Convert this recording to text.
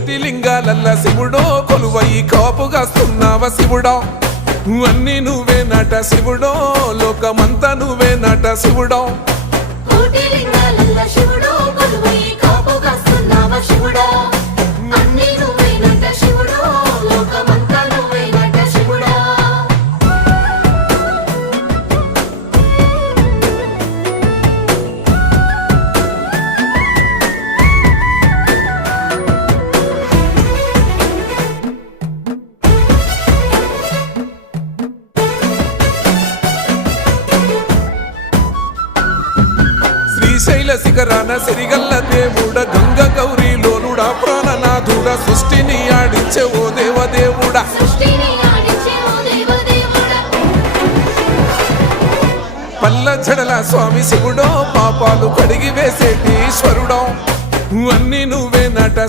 కోటి లింగాలల్ల శివుడో కొలువయి కాపుగాస్తున్నావ శివుడా అన్ని నువ్వే నట శివుడో లోకమంతా నువ్వే నట శివుడో కోటి లింగాలల్ల శివుడో కొలువై కాపుగాస్తున్నావ శివుడా అన్ని నువ్వే నట శివుడో లోకమంతా నువ్వే నట శివుడా శ్రీశైల శిఖరాన సిరిగల్ల దేవుడ గంగ గౌరీ లోలుడా ప్రాణనాథుడ సృష్టిని ఆడించే ఓ దేవదేవుడా సృష్టిని ఆడించే ఓ దేవదేవుడా పల్ల జడల స్వామి శివుడో పాపాలు కడిగి వేసేటి ఈశ్వరుడో అన్ని నువ్వే నట